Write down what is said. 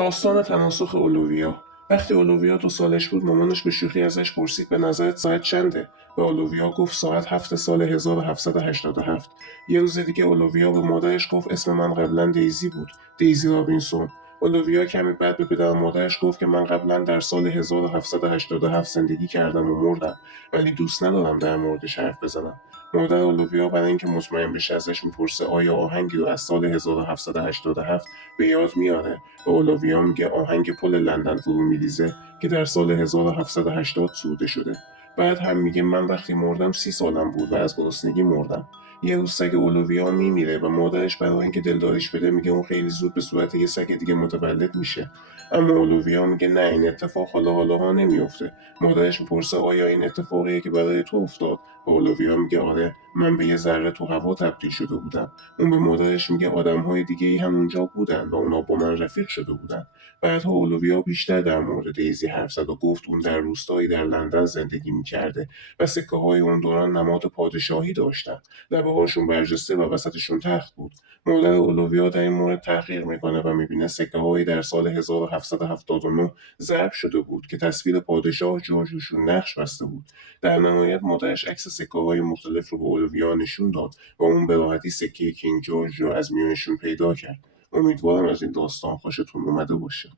داستان تناسخ اولویا. وقتی اولویا 2 سالش بود مامانش به شوخی ازش پرسید به نظرت ساعت چنده؟ به اولویا گفت ساعت 7 سال 1787. یه روز دیگه اولویا به مادرش گفت اسم من قبلا دیزی بود، دیزی رابینسون. اولویا کمی بعد به پدر و مادرش گفت که من قبلا در سال 1787 زندگی کردم و مردم، ولی دوست ندارم در موردش حرف بزنم. مادر اولویا برای اینکه مطمئن بشه ازش میپرسه آیا آهنگی رو از سال 1787 به یاد میاره. به اولویا میگه آهنگ پل لندن فرو میریزه که در سال 1780 سروده شده. بعد هم میگه من وقتی مردم 30 سالم بود و از گرسنگی مردم. یه روز سگ اولویا میمیره و مادرش برای اینکه دلداریش بده میگه اون خیلی زود به صورت یه سگ دیگه متولد میشه. اما اولویا میگه نه، این اتفاق حالا ها نمیفته. مادرش میپرسه آیا این اتفاقیه که برای تو افتاد؟ اولویا میگه آره، من به یه ذره تو هوا تبدیل شده بودم. اون به مادرش میگه آدم‌های دیگه‌ای هم اونجا بودن و اونا با من رفیق شده بودن. بعدها اولویا بیشتر در مورد دیزی حرف زد و گفت اون در روستایی در لندن زندگی میکرده و سکه‌های اون دوران نماد پادشاهی داشتن. لبه‌هاشون برجسته و وسطشون تخت بود. مادر اولویا در این مورد تحقیق میکنه و میبینه سکه‌هایی در سال 1779 ضرب شده بود که تصویر پادشاه جورج روشون نقش بسته بود. در نهایت مادرش عکس سکه‌های مختلف رو به اولویا نشون داد و اون به راحتی سکه کینگ جورج رو از میونشون پیدا کرد. امیدوارم از این داستان خوشتون اومده باشه.